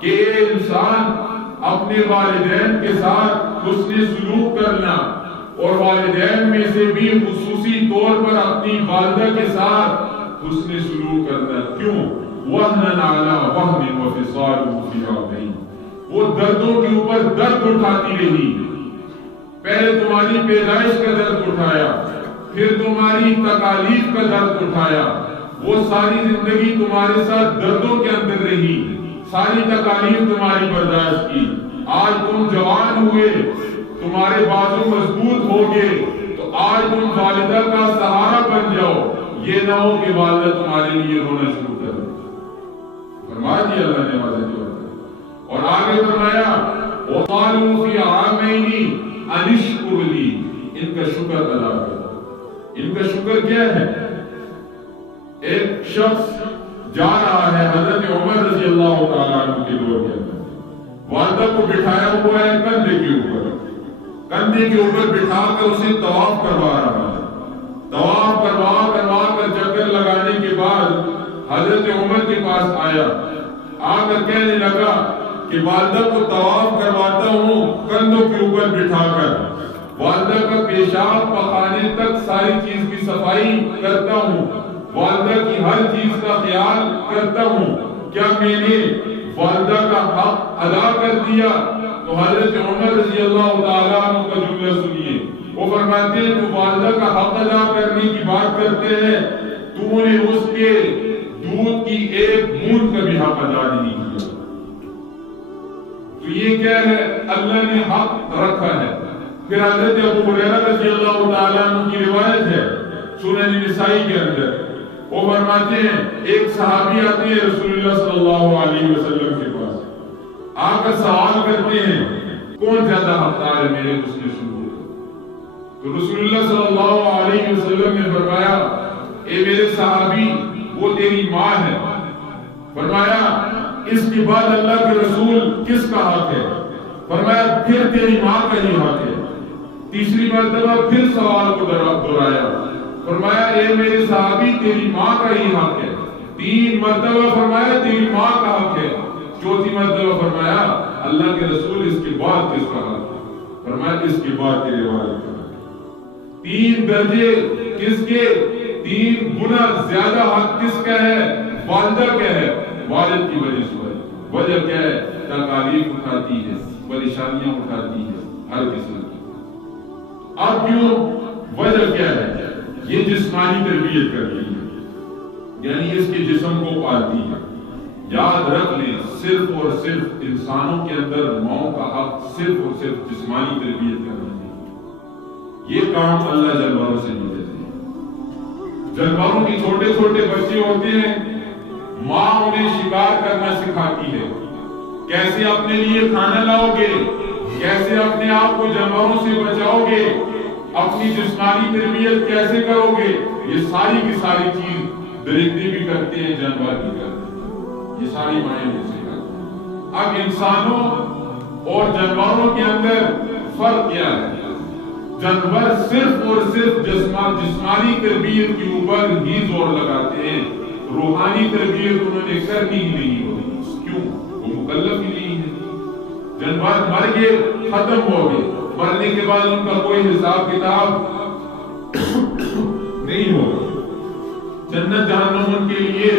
کہ انسان اپنے والدین کے ساتھ حسن سلوک کرنا، اور والدین میں سے بھی خصوصی طور پر اپنی والدہ کے ساتھ حسن سلوک کرنا۔ کیوں؟ وَهْنًا عَلَىٰ وَهْنٍ وَفِصَالُهُ فِي عَامَيْنِ، وہ دردوں کے اوپر درد اٹھاتی رہی۔ پہلے تمہاری پیدائش کا درد اٹھایا، پھر تمہاری تکالیف کا درد اٹھایا، وہ ساری زندگی تمہارے ساتھ دردوں کے اندر رہی، ساری تکالیف تمہاری برداشت کی۔ آج تم جوان ہوئے، تمہارے بازو مضبوط ہو گئے، تو آج تم والدہ کا سہارا بن جاؤ، یہ نہ ہو کہ والدہ تمہارے لیے رونا شروع کر دے۔ فرما دیا اللہ نے واضح طور پر، اور آگے فرمایا وَقَالُوا فِي عَامَيْنِ أَنِ اشْكُرْ لِي، ان کا شکر ادا کرو۔ ان کا شکر کیا ہے؟ ایک شخص جا رہا ہے حضرت عمر رضی اللہ تعالیٰ عنہ کے دور کے اندر، والدہ کو بٹھایا ہوا ہے کندھے کے اوپر، کندھے کے اوپر بٹھا کر اسے طواف کروا رہا ہے۔ طواف کروا کر چکر لگانے کے بعد حضرت عمر کے پاس آیا، آ کر کہنے لگا کہ والدہ کو طواف کرواتا ہوں کندھوں کے اوپر بٹھا کر، والدہ کا پیشاب پخانے تک ساری چیز کی صفائی کرتا ہوں، والدہ کی ہر چیز کا خیال کرتا ہوں، کیا میں نے والدہ کا حق ادا کر دیا؟ تو حضرت عمر رضی اللہ تعالیٰ عنہ کا جملہ سنیے، وہ فرماتے ہیں تو والدہ کا حق ادا کرنے کی بات کرتے ہیں، تو نے اس کے دودھ کی ایک بوند کا بھی حق ادا نہیں کیا۔ تو یہ کیا ہے؟ اللہ نے حق رکھا ہے۔ پھر حضرت ابو ہریرہ رضی اللہ تعالیٰ عنہ کی روایت ہے سنن نسائی کے اندر، وہ فرماتے ہیں ایک صحابی آتے ہیں رسول اللہ صلی اللہ علیہ وسلم کے پاس، آ کر سوال کرتے ہیں کون زیادہ حقدار ہے میرے حسن سلوک؟ تو رسول اللہ صلی اللہ علیہ وسلم نے فرمایا اے میرے صحابی وہ تیری ماں ہے۔ فرمایا اس کے بعد اللہ کے رسول کس کا حق ہے؟ فرمایا پھر تیری ماں کا ہی حق ہے۔ تیسری مرتبہ پھر سوال کو دہرایا، فرمایا اے میرے صحابی تیری ماں کا ہی حق ہے۔ تین مرتبہ فرمایا تیری ماں کا حق ہے۔ چوتھی مرتبہ فرمایا اللہ کے رسول اس کے بعد کس کا حق ہے؟ فرمایا اس کے بعد تیرے والد کا حق ہے۔ تین درجے کس کے؟ تین گنا زیادہ حق کس کا ہے؟ والدہ کا ہے۔ والد کی وجہ سے وجہ کیا ہے؟ تکالیف اٹھاتی ہے، پریشانیاں اٹھاتی ہے ہر قسم کی۔ اب کیوں؟ وجہ کیا ہے؟ یہ جسمانی تربیت کر رہی ہے، یعنی اس کے جسم کو پالتی ہے۔ یاد رکھ لیں صرف اور صرف انسانوں کے اندر ماں کا حق صرف اور صرف جسمانی تربیت کرنا ہے۔ یہ کام اللہ جانوروں سے نہیں دیتے۔ جانوروں کے چھوٹے چھوٹے بچے ہوتے ہیں، ماں انہیں شکار کرنا سکھاتی ہے، کیسے اپنے لیے کھانا لاؤ گے، کیسے اپنے آپ کو جانوروں سے بچاؤ گے، اپنی جسمانی تربیت کیسے کرو گے، یہ ساری کی ساری چیز درندے بھی کرتے ہیں، جانور بھی کرتے ہیں، یہ ساری مائیں بھی سکھاتی ہیں۔ اب انسانوں اور جانوروں کے اندر فرق کیا ہے؟ جانور صرف اور صرف جسمانی تربیت کے اوپر ہی زور لگاتے ہیں، روحانی تربیت انہوں نے کرنی ہی نہیں ہوتی۔ کیوں؟ وہ مکلف ہی نہیں ہے۔ جانور مر گئے، ختم ہو گئے، مرنے کے بعد ان کا کوئی حساب کتاب نہیں ہوگا۔ جنت جہنم ان کے لیے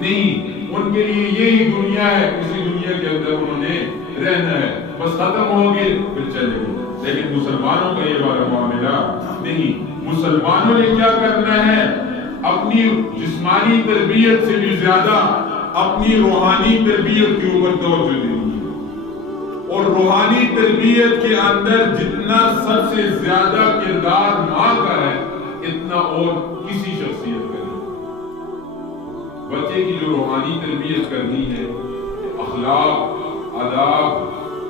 نہیں، ان کے لیے یہی دنیا ہے، اسی دنیا کے اندر انہوں نے رہنا ہے، بس ختم ہو گئے پھر چلے گئے۔ لیکن مسلمانوں کا یہ والا معاملہ نہیں۔ مسلمانوں نے کیا کرنا ہے؟ اپنی جسمانی تربیت سے بھی زیادہ اپنی روحانی تربیت کے اوپر توجہ دینی ہے، اور روحانی تربیت کے اندر جتنا سب سے زیادہ کردار ماں کا ہے اتنا اور کسی شخصیت کا نہیں۔ بچے کی جو روحانی تربیت کرنی ہے، اخلاق، آداب،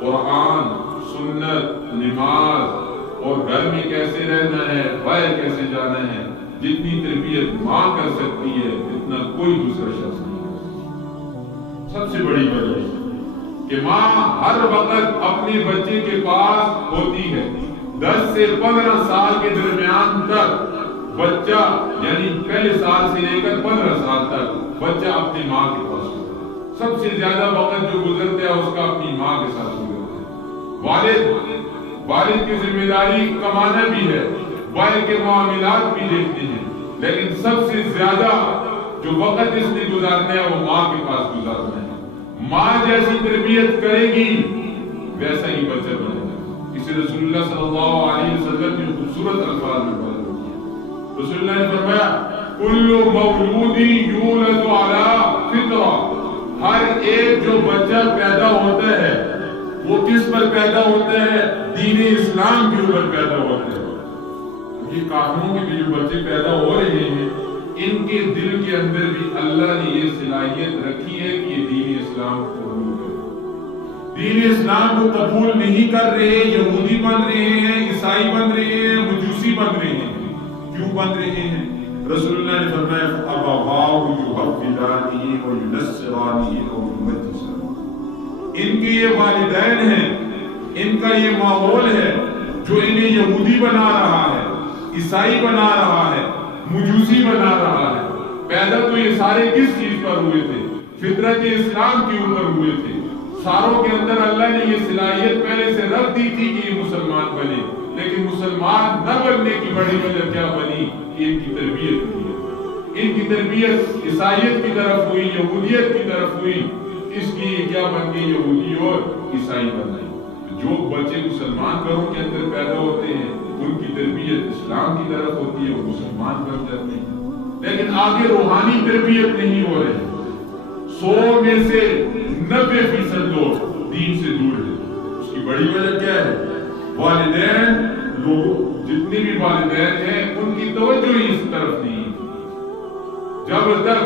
قرآن، سنت، نماز اور گھر میں کیسے رہنا ہے، باہر کیسے جانا ہے، جتنی تربیت ماں کر سکتی ہے اتنا کوئی دوسرا شخص نہیں کر سکتا۔ سب سے بڑی وجہ کہ ماں ہر وقت اپنے بچے کے پاس ہوتی ہے، 10 سے 15 سال کے درمیان تک بچہ یعنی پہلے سال سے لے کر 15 سال تک بچہ اپنی ماں کے پاس ہوتا ہے. سب سے زیادہ وقت جو گزرتا ہے اس کا اپنی ماں کے ساتھ گزرتا ہے. والد کی ذمہ داری کمانا بھی ہے، والد کے معاملات بھی دیکھتے ہیں، لیکن سب سے زیادہ جو وقت اس نے گزارنا ہے وہ ماں کے پاس گزارنا ہے. ماں جیسی تربیت کرے گی ویسا ہی بچہ بنے گا. اسے رسول اللہ صلی اللہ علیہ وسلم نے خوبصورت الفاظ میں بیان کیا. رسول اللہ نے فرمایا کل مولود یولد علی فطرہ، ہر ایک جو بچہ پیدا ہوتا ہے وہ کس پر پیدا ہوتا ہے؟ دین اسلام کے اوپر پیدا ہوتا ہے. یہ کافروں کے جو بچے پیدا ہو رہے ہیں ان کے دل کے اندر بھی اللہ نے یہ صلاحیت رکھی ہے کہ یہ دین اسلام کو قبول کرے. دین اسلام کو قبول نہیں کر رہے، یہودی بن رہے ہیں، عیسائی بن رہے ہیں، مجوسی بن رہے ہیں. کیوں بن رہے ہیں؟ رسول اللہ نے فرمایا ابواہ یحودانہ و ینصرانہ و یمجسانہ، ان کے یہ والدین ہیں، ان کا یہ ماحول ہے جو انہیں یہودی بنا رہا ہے، عیسائی بنا رہا ہے، مجوسی بنا رہا ہے. پیدا تو یہ سارے کس چیز پر ہوئے تھے؟ فطرت اسلام کے اوپر ہوئے تھے. ساروں کے اندر اللہ نے یہ صلاحیت پہلے سے رکھ دی تھی کہ یہ مسلمان بنے، لیکن مسلمان نہ بننے کی بڑی وجہ کیا بنی؟ ان کی تربیت ہوئی. ان کی تربیت عیسائیت کی طرف ہوئی، یہودیت کی طرف ہوئی، اس لیے کیا بن گئی؟ یہودی اور عیسائی بن گئی. جو بچے مسلمان گھروں کے اندر پیدا ہوتے ہیں ان کی تربیت اسلام کی طرف ہوتی ہے، وہ مسلمان بن جاتے ہیں. لیکن آگے روحانی تربیت نہیں ہو رہی. 100 میں سے 90% لوگ دین سے دور ہیں. اس کی بڑی وجہ کیا ہے؟ والدین، لوگ جتنے بھی والدین ہیں ان کی توجہ ہی اس طرف نہیں. جب تک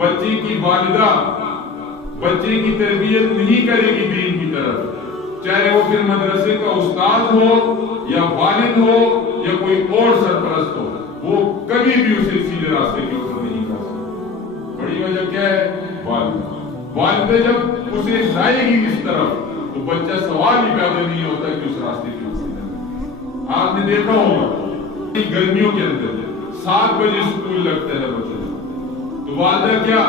بچے کی والدہ بچے کی تربیت نہیں کرے گی دین کی طرف، چاہے وہ پھر مدرسے کا استاد ہو یا والد ہو یا کوئی اور سرپرست ہو، وہ کبھی بھی اسے سیدھے راستے کے اوپر نہیں کر سکتا. بڑی وجہ کیا ہے؟ والدہ جب اسے لائے گی اس طرف تو بچہ سوال ہی پیدا نہیں ہوتا کہ اس راستے کے اوپر جائے. آپ نے دیکھا ہوگا گرمیوں کے اندر 7 بجے اسکول لگتا ہے بچے، تو والدہ کیا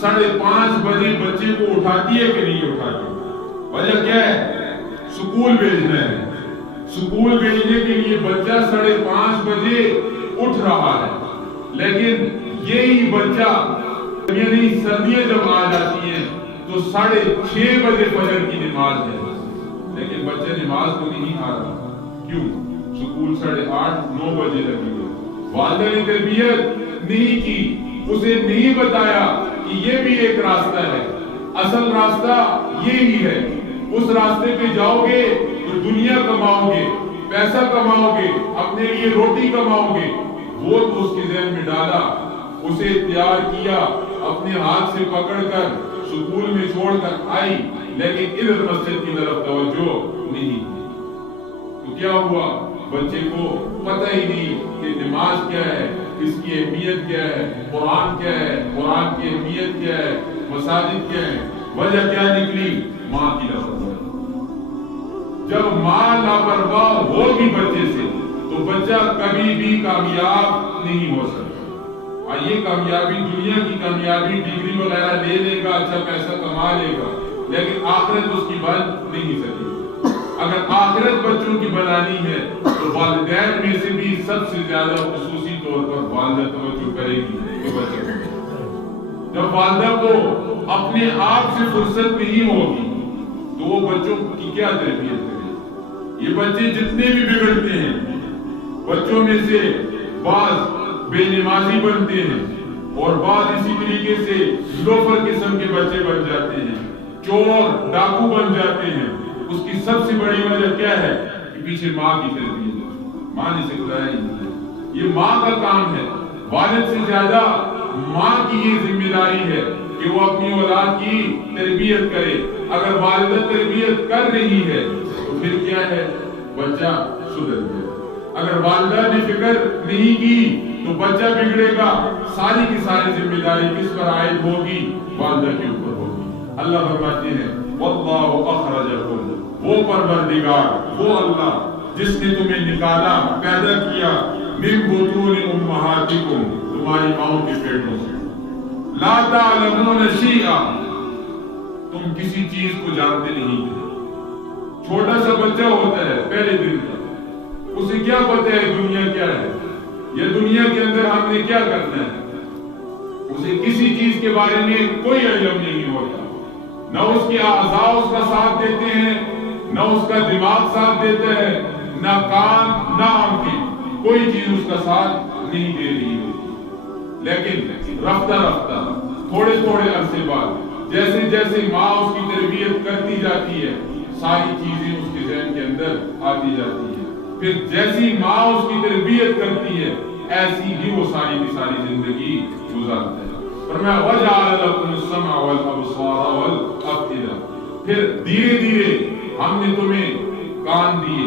5:30 بجے بچے کو اٹھاتی ہے کہ نہیں اٹھاتی؟ وجہ کیا ہے؟ اسکول بھیجنا ہے. اسکول بھیجنے کے لیے بچہ 5:30 بجے اٹھ رہا ہے، لیکن یہی بچہ یعنی سردیاں جب آ جاتی ہیں تو 6:30 بجے فجر کی نماز ہے، لیکن بچہ نماز کو نہیں آ رہا. کیوں؟ اسکول 8:30-9 بجے لگی ہے. والدہ نے تربیت نہیں کی، اسے نہیں بتایا کہ یہ بھی ایک راستہ ہے، اصل راستہ یہی ہے. اس راستے پہ جاؤ گے تو دنیا کماؤ گے، پیسہ کماؤ گے، اپنے لیے روٹی کماؤ گے. وہ تو اس کے ذہن میں ڈالا، اسے تیار کیا، اپنے ہاتھ سے پکڑ کر سکول میں چھوڑ کر آئی، لیکن ادھر مسجد کی طرف توجہ نہیں. تو کیا ہوا؟ بچے کو پتہ ہی نہیں کہ نماز کیا ہے، اس کی اہمیت کیا ہے، قرآن کیا ہے، قرآن کی اہمیت کیا ہے، مساجد کیا ہے. وجہ کیا نکلی؟ ماں کی لاپرواہی. جب ماں لاپرواہ ہوگی بچے سے تو بچہ کبھی بھی کامیاب نہیں ہو سکتا. یہ کامیابی دنیا کی کامیابی ڈگری وغیرہ لے لے گا، اچھا پیسہ کما لے گا، لیکن آخرت اس کی بن نہیں سکے. اگر آخرت بچوں کی بنانی ہے تو والدین میں سے بھی سب سے زیادہ خصوصی طور پر والدہ توجہ کرے گی کہ بچہ. جب والدہ کو اپنے آپ سے فرصت نہیں ہوگی تو وہ بچوں کی کیا تربیت کرے؟ یہ بچے جتنے بھی بگڑتے ہیں، بچوں میں سے بعض بے نمازی بنتے ہیں اور بعض اسی طریقے سے لوفر قسم کے بچے بن جاتے ہیں، چور ڈاکو بن جاتے ہیں. اس کی سب سے بڑی وجہ کیا ہے؟ کہ پیچھے ماں کی تربیت ہے. ماں نے سکھلایا ہی نہیں. یہ ماں کا کام ہے. والد سے زیادہ ماں کی یہ ذمہ داری ہے کہ وہ اپنی اولاد کی تربیت کرے. اگر والدہ تربیت کر رہی ہے تو پھر کیا ہے؟ بچہ سدھر گیا. اگر والدہ نے فکر نہیں کی تو بچہ بگڑے گا. ساری کی ساری ذمہ داری کس پر عائد ہوگی؟ والدہ کے اوپر ہوگی. اللہ فرماتے ہیں واللہ اخرجکم، وہ پروردگار، وہ اللہ جس نے تمہیں نکالا، پیدا کیا من بطون امہاتکم تمہاری ماؤں کے پیٹوں سے لا تعلمون شیئا تم کسی چیز کو جانتے نہیں تھے. چھوٹا سا بچہ ہوتا ہے پہلے دن کا, اسے کیا پتہ ہے دنیا کیا ہے, یہ دنیا کے اندر ہم نے کیا کرنا ہے, اسے کسی چیز کے بارے میں کوئی علم نہیں ہوتا. نہ اس کے اعضاء اس کا ساتھ دیتے ہیں, نہ اس کا دماغ ساتھ دیتا ہے, نہ کان نہ آنکھیں, کوئی چیز اس کا ساتھ نہیں دے رہی ہوتی. لیکن رفتہ رفتہ تھوڑے تھوڑے عرصے بعد جیسے جیسے ماں اس کی تربیت کرتی جاتی ہے ساری چیزیں اس کے ذہن کے اندر آتی جاتی ہے. پھر جیسی ماں اس کی تربیت کرتی ہے ایسی ہی وہ ساری کی ساری زندگی گزارتا ہے. فرمایا وَجَعَلَ لَكُمُ السَّمْعَ وَالْأَبْصَارَ وَالْأَفْئِدَةَ پھر دھیرے دھیرے ہم نے تمہیں کان دیے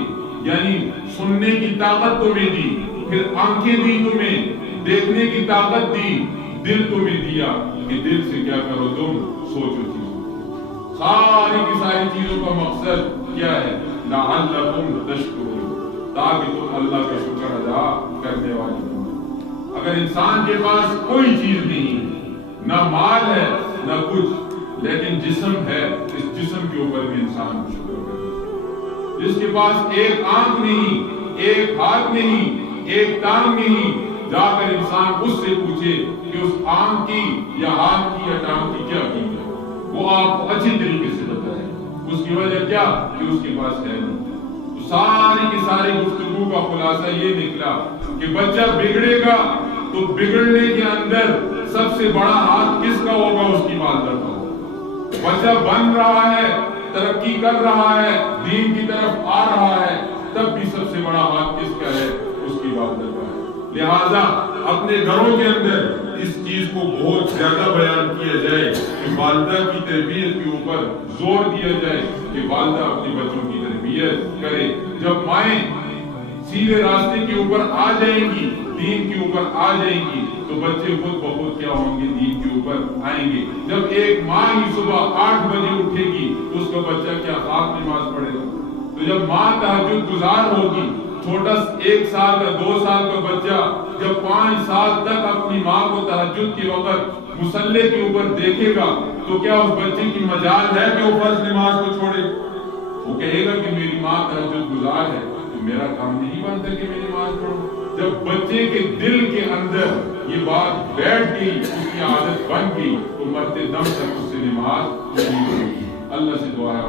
یعنی سننے کی طاقت تمہیں دی, پھر آنکھیں دی تمہیں دیکھنے کی طاقت دی, دل تمہیں دیا کہ دل سے کیا کرو تم سوچو چیزوں. ساری کی ساری چیزوں کا مقصد کیا ہے لعلکم تشکرون تاکہ تم اللہ کا شکر ادا کرنے والے ہو. اگر انسان کے پاس کوئی چیز نہیں, نہ مال ہے نہ کچھ, لیکن جسم ہے, اس جسم کے اوپر بھی انسان کو شکر کرے. جس کے پاس ایک آنکھ نہیں, ایک ہاتھ نہیں, ایک ٹانگ نہیں, جا کر انسان اس سے پوچھے کہ اس آنکھ کی یا ہاتھ کی یا ٹانگ کی کیا قیمت ہے, وہ آپ کو اچھی طریقے سے بتائے. اس کی وجہ کیا کہ اس کے پاس ہے نہیں. تو ساری کی ساری گفتگو کا خلاصہ یہ نکلا کہ بچہ بگڑے گا تو بگڑنے کے اندر سب سے بڑا ہاتھ کس کا ہوگا, اس کی والدہ کا ہوگا. بچہ بن رہا ہے, ترقی کر رہا ہے, دین کی طرف آ رہا ہے, تب بھی سب سے بڑا ہاتھ کس کا ہے, اس کی والدہ کا ہے. لہذا اپنے گھروں کے اندر اس چیز کو بہت زیادہ بیان کیا جائے کہ والدہ کی تربیت کے اوپر زور دیا جائے کہ والدہ اپنے بچوں کی تربیت کرے. جب مائیں سیدھے راستے کے اوپر آ جائیں گی, دین کے اوپر آ جائیں گی, تو بچے خود بخود کیا ہوں گے, دین کے اوپر آئیں گے. جب ایک ماں ہی صبح 8 بجے اٹھے گی تو اس کا بچہ کیا خواب نماز پڑھے گا. تو جب ماں تہجد گزار ہوگی, چھوٹا 1 سال کا 2 سال کا بچہ جب 5 سال تک اپنی ماں کو تہجد کے وقت مصلی کے اوپر دیکھے گا تو کیا اس بچے کی مجال ہے کہ وہ فرض نماز کو چھوڑے؟ وہ کہے گا کہ میری ماں تہجد گزار ہے تو میرا کام نہیں بنتا کہ میں نماز پڑھوں. جب بچے کے دل کے اندر یہ بات بیٹھ گئی, اس کی عادت بن گئی, تو مرتے دم تک اس سے نماز نہیں ہوگی. اللہ سے دعا ہے